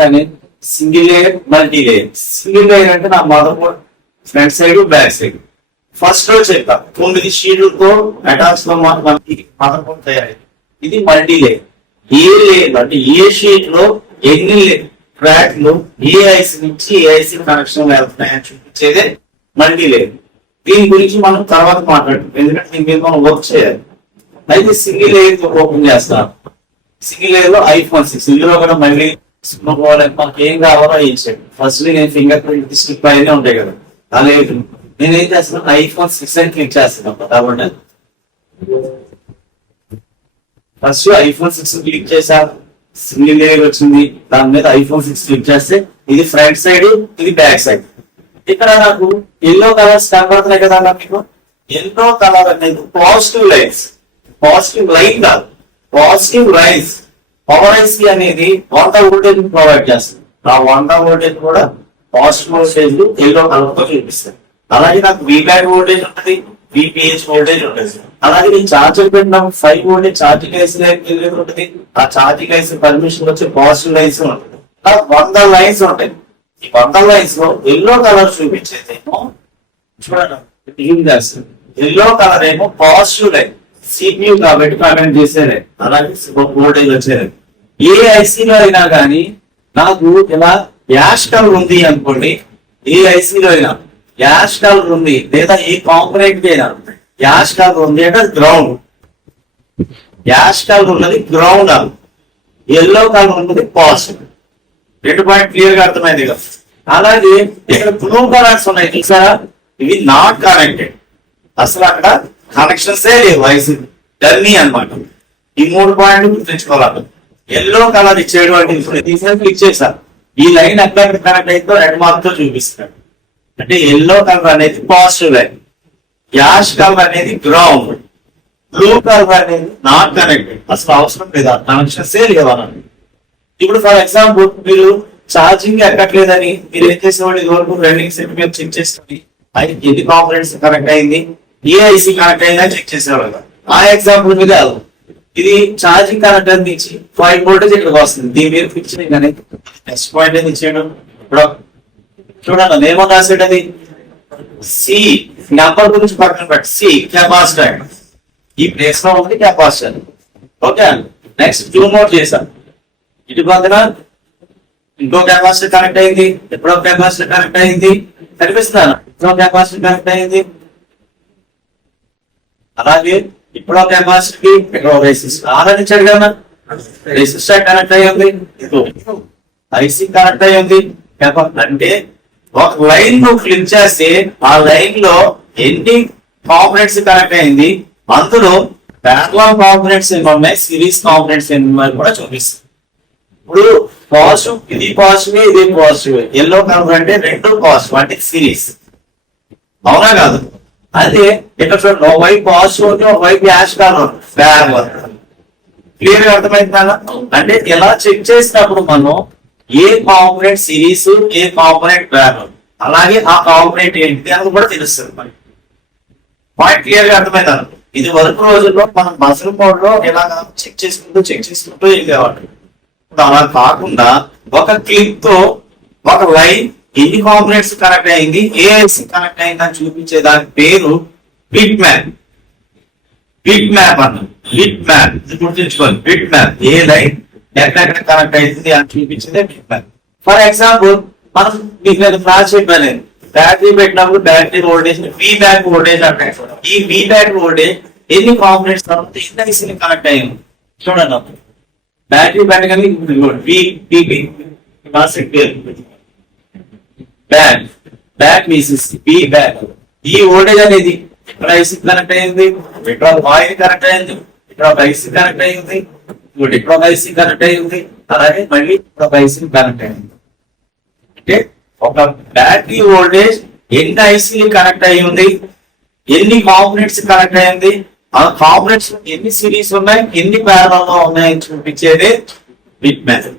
కానీ single layer multi layer. Single layer అంటే నా mother board front side back side. First లో చెప్తా 9 షీట్లతో అటాచ్ లో మనకి మదర్ బోర్డ్ తయారైంది. ఇది మల్టీ లేయర్. ఏ లేయర్ అంటే ఏ షీట్ లో ఎన్ని ట్రాక్లు ఏ ఐసి నుంచి ఏ ఐసి కనెక్షన్ వెళ్తున్నాయని చూపించేదే మల్టీ లేయర్. దీని గురించి మనం తర్వాత మాట్లాడుతాం, ఎందుకంటే దీని మీద మనం వర్క్ చేయాలి. అయితే సింగిల్ లేయర్ ఓపెన్ చేస్తాం. సింగిల్ లేయర్ లో iPhone 6 ఇందులో కూడా మళ్ళీ మనకి ఏం కావాలో ఇచ్చాడు. ఫస్ట్ నేను ఫింగర్ ప్రింట్ స్ట్రిప్ అయినా ఉంటాయి కదా, అలా నేనేం చేస్తాను iPhone 6 అని క్లిక్ చేస్తాను. కాబట్టి ఫస్ట్ iPhone 6 క్లిక్ చేసా, సింగిల్ లేయర్ వచ్చింది. దాని మీద iPhone 6 క్లిక్ చేస్తే ఇది ఫ్రంట్ సైడ్, ఇది బ్యాక్ సైడ్. ఇక్కడ నాకు ఎల్లో కలర్స్ కనబడుతున్నాయి కదా. మీకు ఎల్లో కలర్ అనేది పాజిటివ్ లైన్స్, పాజిటివ్ లైన్ కాదు, పాజిటివ్ లైన్స్. పవర్ ఐసీ అనేది 100 వోల్టేజ్ ప్రొవైడ్ చేస్తుంది. ఆ 100 వోల్టేజ్ కూడా పాజిటివ్ వోల్టేజ్ ఎల్లో కలర్ తో చూపిస్తుంది. అలాగే నాకు వీబ్యాక్ వోల్టేజ్ ఉంటుంది, VPH వోల్టేజ్ ఉంటుంది. అలాగే నేను ఛార్జర్ పెట్టిన 5 వోల్టేజ్ ఛార్జింగ్ ఐసీ ఉంటుంది. ఆ ఛార్జింగ్ ఐసీ పర్మిషన్ వచ్చే పాజిటివ్ లైన్స్ ఉంటుంది. 100 లైన్స్ ఉంటాయి. ఈ 100 లైన్స్ లో ఎల్లో కలర్ చూపించేదేమో చూడండి, ఎల్లో కలర్ ఏమో పాజిటివ్ లైన్, CPU కాబట్టి కనెక్ట్ చేసేదే. అలాగే వోల్టేజ్ వచ్చేది. ఏ ఐసీలో అయినా కానీ నాకు ఇలా యాష్ కలర్ ఉంది అనుకోండి, ఏ ఐసీలో అయినా యాష్ కలర్ ఉంది, లేదా ఏ కాంపొనెంట్ అయినా యాష్ కలర్ ఉంది అంటే గ్రౌండ్. యాష్ కలర్ ఉన్నది గ్రౌండ్, ఎల్లో కలర్ ఉన్నది పాజిటివ్. 2 పాయింట్ క్లియర్ గా అర్థమైంది కదా. అలాగే ఇక్కడ బ్లూ కలర్స్ ఉన్నాయి చూసారా, ఇవి నాట్ కనెక్టెడ్. అసలు అక్కడ కనెక్షన్స్ లేవు, ఐసీ డర్నీ అనమాట. ఈ 3 పాయింట్లు గుర్తుంచుకోవాలి. ఎల్లో కలర్ ఇచ్చేటువంటి క్లిక్ చేశారు, ఈ లైన్ ఎక్కడ కనెక్ట్ అయితే రెడ్ మార్క్ తో చూపిస్తాడు. అంటే ఎల్లో కలర్ అనేది పాజిటివ్ లైన్, యాష్ కలర్ అనేది గ్రౌండ్, బ్లూ కలర్ అనేది నాట్ కనెక్టెడ్. అసలు అవసరం లేదా, కనెక్షన్స్ లేవు అన్నది. ఇప్పుడు ఫర్ ఎగ్జాంపుల్ మీరు ఛార్జింగ్ ఎక్కట్లేదని మీరు ఏం చేసేవాళ్ళు, ఇది వరకు రన్నింగ్ సెట్ మీద చెక్ చేస్తుంది, ఎన్ని కాంపొనెంట్స్ కనెక్ట్ అయింది, ఏ ఐసీ కనెక్ట్ అయిందని చెక్ చేసేవాళ్ళు. ఆ ఎగ్జాంపుల్ మీద ఇది ఛార్జింగ్ కనెక్ట్ నుంచి 5 వోల్టేజ్ ఇక్కడికి వస్తుంది. దీని మీద ఫిక్స్ చేయగానే నెక్స్ట్ పాయింట్ ఏది ఇచ్చాడు. ఇప్పుడు చూడండి ఏమో రాసాడు, అది సి నెంబర్ గురించి పక్కన పెట్టి సి కెపాసిటర్, ఈ ప్లేస్ లో ఉంది capacitor. Okay, next Zoom out చేశాను. ఇటు పక్కన ఇంకో కెపాసిటర్ కనెక్ట్ అయింది, ఎప్పుడో కెపాసిటర్ కనెక్ట్ అయింది, కనిపిస్తున్నాను ఇంకో కెపాసిటర్ కనెక్ట్ అయింది. అలాగే ఇప్పుడు కెపాసిటర్ కి ఇక్కడ రెసిస్టర్ ఆరాధించాడు కదా, రెసిస్టర్ కనెక్ట్ అయ్యింది, ఐసీ కనెక్ట్ అయ్యింది. అంటే ఒక లైన్ ను క్లిక్ చేస్తే ఆ లైన్ లో ఎన్ని కాంపొనెంట్స్ కనెక్ట్ అయింది, అందులో ప్యారలల్ కాంపొనెంట్స్ ఎన్ని ఉన్నాయి, సిరీస్ కాంపొనెంట్స్ ఎన్ని ఉన్నాయి కూడా చూపిస్తుంది. ఇప్పుడు పాజిటివ్, ఇది పాజిటివ్, ఇది పాజిటివ్. ఎల్లో కలర్ అంటే 2 పాజిటివ్ అంటే సిరీస్, అవునా కాదు? అదే ఇక్కడ చూడండి, ఒక వైపు పాజిటివ్ ఉంది, ఒక వైపు యాష్ కలర్ ప్యారలల్. క్లియర్ గా అర్థమైందా? అంటే ఇలా చెక్ చేసినప్పుడు మనం ఏ కాంపొనెంట్ సిరీస్, ఏ కాంపొనెంట్ ప్యారలల్, అలాగే ఆ కాంపొనెంట్ ఏంటిది అని కూడా తెలుస్తుంది మనకి. పాయింట్ క్లియర్ గా అర్థమైందా? ఇది వరకు రోజుల్లో మనం బస్సు మోడ్ లో ఇలా చెక్ చేసుకుంటూ వెళ్ళేవాళ్ళు. అలా కాకుండా ఒక క్లిక్ తో ఒక లైన్ ఎన్ని కాంపొనెంట్స్ కనెక్ట్ అయింది, ఏ ఐసీ కనెక్ట్ అయింది అని చూపించే దాని పేరు బిట్ మ్యాప్. బిట్ మ్యాప్ అన్న, బిట్ మ్యాప్ గుర్తుంచుకోండి. బిట్ మ్యాప్ ఏ లైన్ ఎక్కడెక్కడ కనెక్ట్ అయింది అని చూపించేదే బిట్ మ్యాప్. ఫర్ ఎగ్జాంపుల్ మనం మీకు ఫ్లాష్ చెప్పాను, బ్యాటరీ పెట్టినప్పుడు battery voltage V back voltage అంటారు. ఈ వి బ్యాక్ వోల్టేజ్ ఎన్ని కాంపొనెంట్స్ ఎన్ని ఐసీని కనెక్ట్ అయ్యింది చూడండి. బ్యాటరీ పెట్టగానే back back means be back. ఈ వోల్టేజ్ అనేది ఇక్కడ ఐసీ కనెక్ట్ అయింది, ఇక్కడ ఆయిల్ కనెక్ట్ అయింది, ఇక్కడ ఒక ఐసీ కనెక్ట్ అయింది, ఇక్కడ ఒక ఐసీ కనెక్ట్ అయింది, అలాగే మళ్ళీ ఇక్కడ ఒక ఐసీ కనెక్ట్ అయింది. అంటే ఒక బ్యాటరీ వోల్టేజ్ ఎన్ని ఐసీ కనెక్ట్ అయి ఉంది, ఎన్ని కాంపొనెంట్స్ కనెక్ట్ అయింది, ఆ కాంపొనెంట్స్ ఎన్ని సిరీస్ ఉన్నాయి, ఎన్ని ప్యారలల్ లో ఉన్నాయని చూపించేదే బిట్ మ్యాప్.